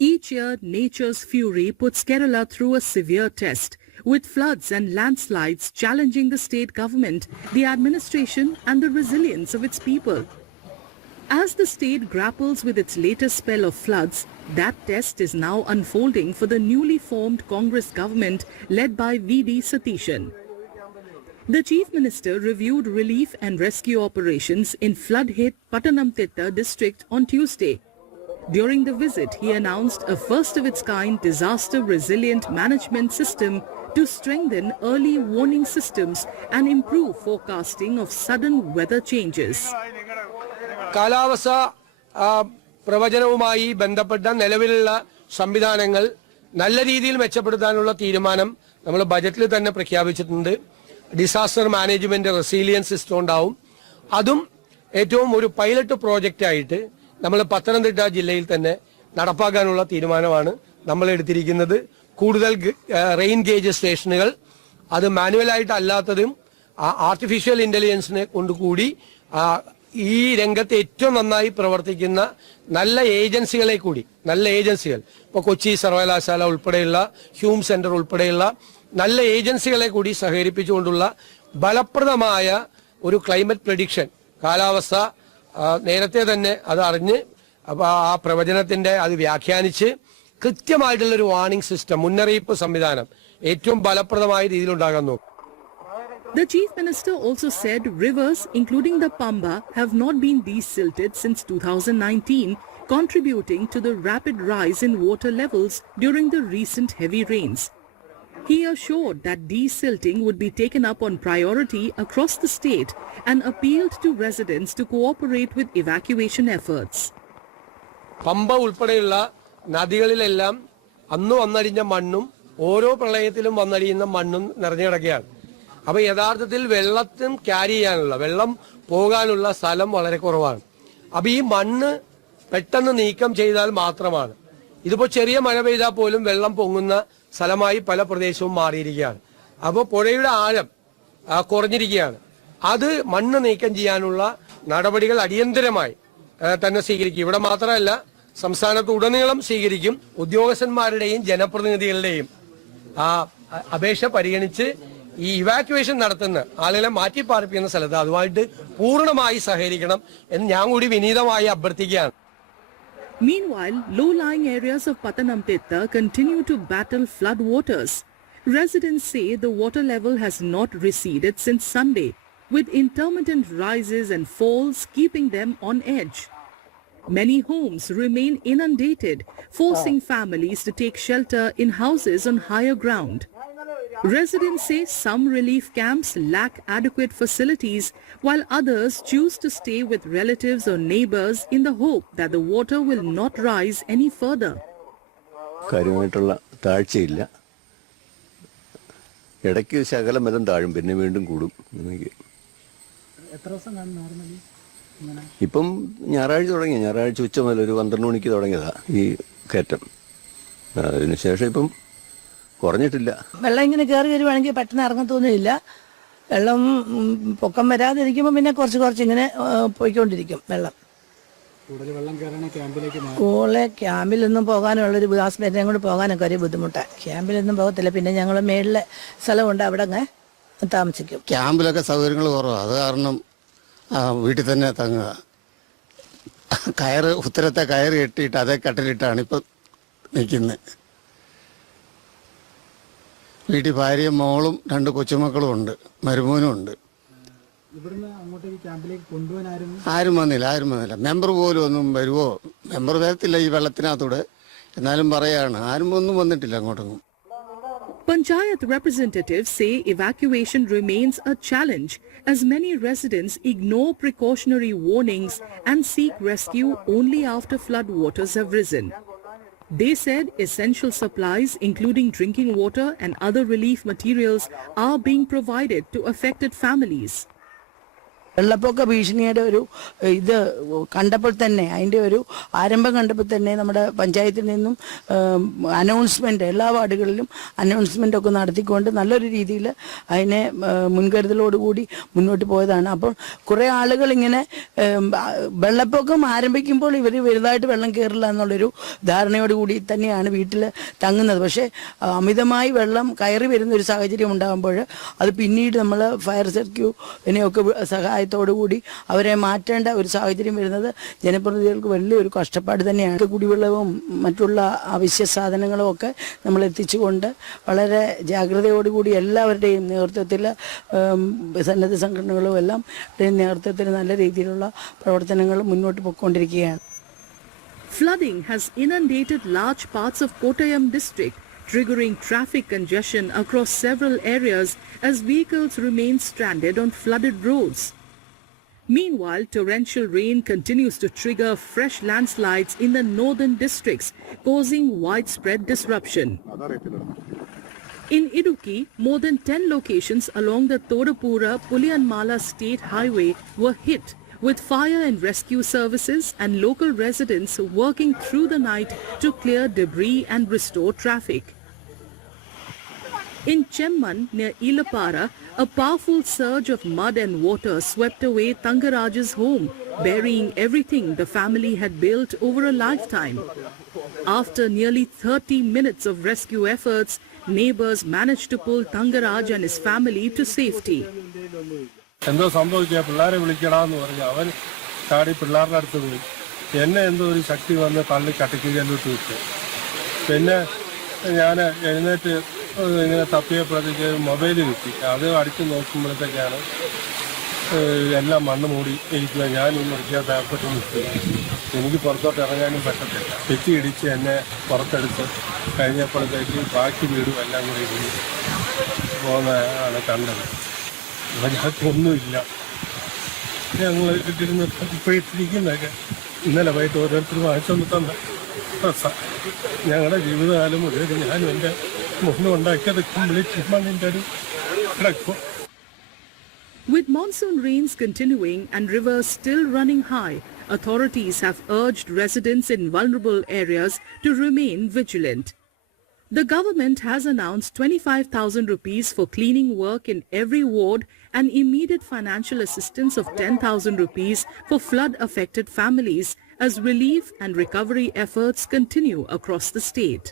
Each year, nature's fury puts Kerala through a severe test, with floods and landslides challenging the state government, the administration and the resilience of its people. As the state grapples with its latest spell of floods, that test is now unfolding for the newly formed Congress government led by V.D. Satishan. The Chief Minister reviewed relief and rescue operations in flood-hit Pattanamthitta district on Tuesday. During the visit, he announced a first-of-its-kind disaster-resilient management system to strengthen early warning systems and improve forecasting of sudden weather changes. കാലാവസ്ഥ പ്രവചനവുമായി ബന്ധപ്പെട്ട നിലവിലുള്ള സംവിധാനങ്ങൾ നല്ല രീതിയിൽ മെച്ചപ്പെടുത്താനുള്ള തീരുമാനം നമ്മൾ ബജറ്റിൽ തന്നെ പ്രഖ്യാപിച്ചിട്ടുണ്ട്. ഡിസാസ്റ്റർ മാനേജ്മെന്റ് റെസിലിയൻസ് സിസ്റ്റം ഉണ്ടാവും. അതും ഏറ്റവും ഒരു പൈലറ്റ് പ്രോജക്റ്റ് ആയിട്ട് നമ്മൾ പത്തനംതിട്ട ജില്ലയിൽ തന്നെ നടപ്പാക്കാനുള്ള തീരുമാനമാണ് നമ്മൾ എടുത്തിരിക്കുന്നത്. കൂടുതൽ റെയിൻ ഗേജ് സ്റ്റേഷനുകൾ, അത് മാനുവലായിട്ട് അല്ലാത്തതും ആർട്ടിഫിഷ്യൽ ഇന്റലിജൻസിനെ കൊണ്ടുകൂടി ഈ രംഗത്ത് ഏറ്റവും നന്നായി പ്രവർത്തിക്കുന്ന നല്ല ഏജൻസികളെ കൂടി, നല്ല ഏജൻസികൾ, ഇപ്പോൾ കൊച്ചി സർവകലാശാല ഉൾപ്പെടെയുള്ള ഹ്യൂം സെന്റർ ഉൾപ്പെടെയുള്ള നല്ല ഏജൻസികളെ കൂടി സഹകരിപ്പിച്ചുകൊണ്ടുള്ള ഫലപ്രദമായ ഒരു ക്ലൈമറ്റ് പ്രഡിക്ഷൻ, കാലാവസ്ഥ നേരത്തെ തന്നെ അത് അറിഞ്ഞ് ആ പ്രവചനത്തിന്റെ അത് വ്യാഖ്യാനിച്ച് കൃത്യമായിട്ടുള്ളൊരു വാർണിംഗ് സിസ്റ്റം, മുന്നറിയിപ്പ് സംവിധാനം ഏറ്റവും ഫലപ്രദമായ രീതിയിലുണ്ടാകാൻ നോക്കും. The Chief Minister also said rivers, including the Pamba, have not been desilted since 2019, contributing to the rapid rise in water levels during the recent heavy rains. He assured that desilting would be taken up on priority across the state and appealed to residents to cooperate with evacuation efforts. Pamba ഉൾപ്പെടെയുള്ള നദികളിലെല്ലാം അന്ന് വന്നടിഞ്ഞ മണ്ണും ഓരോ പ്രളയത്തിലും വന്നടിയുന്ന മണ്ണും നിറഞ്ഞു കിടക്കുകയാണ്. അപ്പൊ യഥാർത്ഥത്തിൽ വെള്ളത്തിന് ക്യാരി ചെയ്യാനുള്ള, വെള്ളം പോകാനുള്ള സ്ഥലം വളരെ കുറവാണ്. അപ്പൊ ഈ മണ്ണ് പെട്ടെന്ന് നീക്കം ചെയ്താൽ മാത്രമാണ്. ഇതിപ്പോ ചെറിയ മഴ പെയ്താൽ പോലും വെള്ളം പൊങ്ങുന്ന സ്ഥലമായി പല പ്രദേശവും മാറിയിരിക്കുകയാണ്. അപ്പോൾ പുഴയുടെ ആഴം കുറഞ്ഞിരിക്കുകയാണ്. അത് മണ്ണ് നീക്കം ചെയ്യാനുള്ള നടപടികൾ അടിയന്തരമായി തന്നെ സ്വീകരിക്കും. ഇവിടെ മാത്രമല്ല, സംസ്ഥാനത്ത് ഉടനീളം സ്വീകരിക്കും. ഉദ്യോഗസ്ഥന്മാരുടെയും ജനപ്രതിനിധികളുടെയും അപേക്ഷ പരിഗണിച്ച് ഈ ഇവാക്യുവേഷൻ നടത്തുന്ന ആളുകളെ മാറ്റിപ്പാർപ്പിക്കുന്ന സ്ഥലത്ത് അതുമായിട്ട് പൂർണ്ണമായി സഹകരിക്കണം എന്ന് ഞാൻ കൂടി വിനീതമായി അഭ്യർത്ഥിക്കുകയാണ്. Meanwhile, low-lying areas of Pattanamthitta continue to battle flood waters. Residents say the water level has not receded since Sunday, with intermittent rises and falls keeping them on edge. Many homes remain inundated, forcing families to take shelter in houses on higher ground. Residents say some relief camps lack adequate facilities, while others choose to stay with relatives or neighbors in the hope that the water will not rise any further. കാര്യമായിട്ടുള്ള താഴ്ചയില്ല. ഇടയ്ക്ക് ശകലം വല്ലതും താഴും, പിന്നെ വീണ്ടും കൂടും. ഇപ്പം ഞായറാഴ്ച തുടങ്ങി, ഞായറാഴ്ച ഉച്ച മുതൽ ഒരു 12 മണിക്ക് തുടങ്ങിയതാ ഈ കയറ്റം. അതിനുശേഷം ഇപ്പം കുറഞ്ഞിട്ടില്ല. വെള്ളം ഇങ്ങനെ കയറി വരുവാണെങ്കിൽ പെട്ടെന്ന് ഇറങ്ങത്തൊന്നുമില്ല. വെള്ളം പൊക്കം വരാതിരിക്കുമ്പോൾ പിന്നെ കുറച്ച് ഇങ്ങനെ പോയിക്കൊണ്ടിരിക്കും വെള്ളം. കൂടുതൽ ക്യാമ്പിലൊന്നും പോകാനുള്ളൊരു ഹോസ്പിറ്റലിനെ കൊണ്ട് പോകാനൊക്കെ ഒരു ബുദ്ധിമുട്ടാണ്. ക്യാമ്പിലൊന്നും പോകത്തില്ല. പിന്നെ ഞങ്ങൾ മേളിലെ സ്ഥലമുണ്ട്, അവിടെ അങ്ങ് താമസിക്കും. ക്യാമ്പിലൊക്കെ സൗകര്യങ്ങൾ കുറവാണ്. അത് കാരണം വീട്ടിൽ തന്നെ തങ്ങുക. ഉത്തരത്തെ കയറ് കെട്ടിയിട്ട് അതേ കട്ടിലിട്ടാണ് ഇപ്പം നിൽക്കുന്നത്. വീട്ടിൽ ഭാര്യയും മോളും 2 കൊച്ചുമക്കളും ഉണ്ട്, മരുമോനും ഉണ്ട്. ആരും വന്നില്ല. മെമ്പർ പോലും ഒന്നും വരുവോ? മെമ്പർ വരത്തില്ല ഈ വെള്ളത്തിനകത്തൂടെ. എന്നാലും പറയാണ്, ആരും ഒന്നും വന്നിട്ടില്ല അങ്ങോട്ടൊന്നും. Panchayat representatives say evacuation remains a challenge as many residents ignore precautionary warnings and seek rescue only after flood waters have risen. They said essential supplies, including drinking water and other relief materials, are being provided to affected families. വെള്ളപ്പൊക്ക ഭീഷണിയുടെ ഒരു ഇത് കണ്ടപ്പോൾ തന്നെ അതിൻ്റെ ഒരു ആരംഭം കണ്ടപ്പോൾ തന്നെ നമ്മുടെ പഞ്ചായത്തിൽ നിന്നും അനൗൺസ്മെൻ്റ് എല്ലാ വാർഡുകളിലും അനൗൺസ്മെൻ്റ് ഒക്കെ നടത്തിക്കൊണ്ട് നല്ലൊരു രീതിയിൽ അതിനെ മുൻകരുതലോടുകൂടി മുന്നോട്ട് പോയതാണ്. അപ്പോൾ കുറേ ആളുകൾ ഇങ്ങനെ വെള്ളപ്പൊക്കം ആരംഭിക്കുമ്പോൾ ഇവർ വലുതായിട്ട് വെള്ളം കയറില്ല എന്നുള്ളൊരു ധാരണയോടുകൂടി തന്നെയാണ് വീട്ടിൽ തങ്ങുന്നത്. പക്ഷേ അമിതമായി വെള്ളം കയറി വരുന്ന ഒരു സാഹചര്യം ഉണ്ടാകുമ്പോൾ അത് പിന്നീട് നമ്മൾ ഫയർ റെസ്ക്യൂവിനെയൊക്കെ സഹായത്തോടുകൂടി അവരെ മാറ്റേണ്ട ഒരു സാഹചര്യം വരുന്നത് ജനപ്രതിനിധികൾക്ക് വലിയൊരു കഷ്ടപ്പാട് തന്നെയാണ്. കുടിവെള്ളവും മറ്റുള്ള അവശ്യ സാധനങ്ങളും ഒക്കെ നമ്മൾ എത്തിച്ചുകൊണ്ട് വളരെ ജാഗ്രതയോടുകൂടി എല്ലാവരുടെയും നേതൃത്വത്തിൽ സന്നദ്ധ സംഘടനകളും എല്ലാം നേതൃത്വത്തിൽ നല്ല രീതിയിലുള്ള പ്രവർത്തനങ്ങൾ മുന്നോട്ട് പോയിക്കൊണ്ടിരിക്കുകയാണ്. Flooding has inundated large parts of Kottayam district, triggering traffic congestion across several areas as vehicles remain stranded on flooded roads. Meanwhile, torrential rain continues to trigger fresh landslides in the northern districts, causing widespread disruption. In Idukki, more than 10 locations along the Thodapura-Puliyanmala state highway were hit, with fire and rescue services and local residents working through the night to clear debris and restore traffic. In Chemman, near Ilapara, a powerful surge of mud and water swept away Thangaraj's home, burying everything the family had built over a lifetime. After nearly 30 minutes of rescue efforts, neighbors managed to pull Thangaraj and his family to safety. എന്തോ സംഭവിക്കുക, പിള്ളേരെ വിളിക്കണമെന്ന് പറഞ്ഞു. അവൻ ചാടി പിള്ളേരുടെ അടുത്ത് പോയി. എന്നെ എന്തോ ഒരു ശക്തി വന്ന് തള്ളി കട്ടിക്കല്ലോട്ട് വിട്ടു. പിന്നെ ഞാൻ എഴുന്നേറ്റ് ഇങ്ങനെ തപ്പിയപ്പോഴത്തേക്ക് മൊബൈൽ കിട്ടി. അത് അടിച്ച് നോക്കുമ്പോഴത്തേക്കാണ് എല്ലാം മണ്ണ് മൂടി ഇരിക്കുക. ഞാനൊന്നും ഇടിക്കാത്ത ഏർപ്പെട്ട് നിൽക്കുക. എനിക്ക് പുറത്തോട്ട് ഇറങ്ങാനും പറ്റത്തില്ല. തെറ്റി ഇടിച്ച് എന്നെ പുറത്തെടുത്ത് കഴിഞ്ഞപ്പോഴത്തേക്ക് ബാക്കി വീടും എല്ലാം കൂടി ഇടിഞ്ഞ് പോകുന്നതാണ് കണ്ടത്. അപ്പം ഞങ്ങൾക്കൊന്നുമില്ല. ഞങ്ങൾ ഇട്ടിരുന്ന് ഇപ്പോഴിട്ടിരിക്കുന്നതൊക്കെ ഇന്നലെ വൈകിട്ട് ഓരോരുത്തർ വാങ്ങിച്ചൊന്ന് തന്ന ഞങ്ങളുടെ ജീവിതകാലം മുതൽ ഞാനും എൻ്റെ മുന്നുണ്ടാക്കിയത് കംപ്ലീറ്റ് മണ്ണിൻ്റെ ഒരു കിടക്കും. With monsoon rains continuing and rivers still running high, authorities have urged residents in vulnerable areas to remain vigilant. The government has announced 25,000 rupees for cleaning work in every ward and immediate financial assistance of 10,000 rupees for flood-affected families as relief and recovery efforts continue across the state.